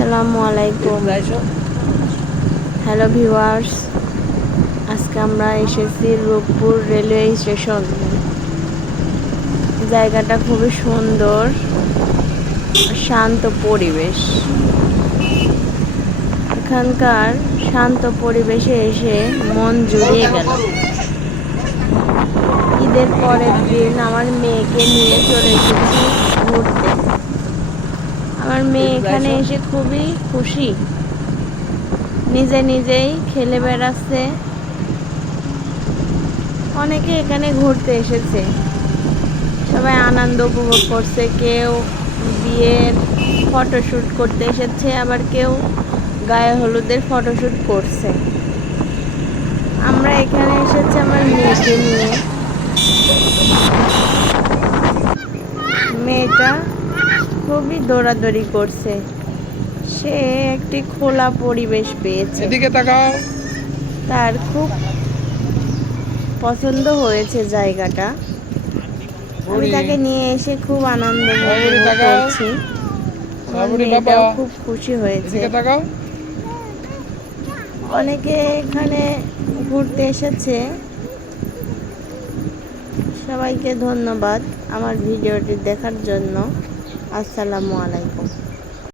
আসসালামু আলাইকুম। Hello viewers, আজকে আমরা এসেছি রূপপুর রেলওয়ে স্টেশন। জায়গাটা খুবই সুন্দর, শান্ত পরিবেশ। এখানকার শান্ত পরিবেশে এসে মন জুড়িয়ে গেল। ঈদের পরের দিন আমার মেয়েকে নিয়ে চলে এসেছি ঘুরতে। আমার মেয়ে এখানে এসে খুবই খুশি, নিজে নিজেই খেলে বেড়াচ্ছে। অনেকে এখানে ঘুরতে এসেছে, সবাই আনন্দ উপভোগ করছে। কেউ বিয়ের ফটোশ্যুট করতে এসেছে, আবার কেউ গায়ে হলুদের ফটোশ্যুট করছে। আমরা এখানে এসেছি আমার মেয়েকে নিয়ে। মেয়েটা খুবই দৌড়াদৌড়ি করছে, সে একটি খোলা পরিবেশ পেয়েছে। এদিকে তাকাও। তার খুব পছন্দ হয়েছে জায়গাটা। আমি তাকে নিয়ে এসে খুব আনন্দ উপভোগ করছি। আমার মেয়েটাও খুব খুশি হয়েছে। অনেকে এখানে ঘুরতে এসেছে, সবাইকে ধন্যবাদ আমার ভিডিওটি দেখার জন্য। আসসালামু আলাইকুম।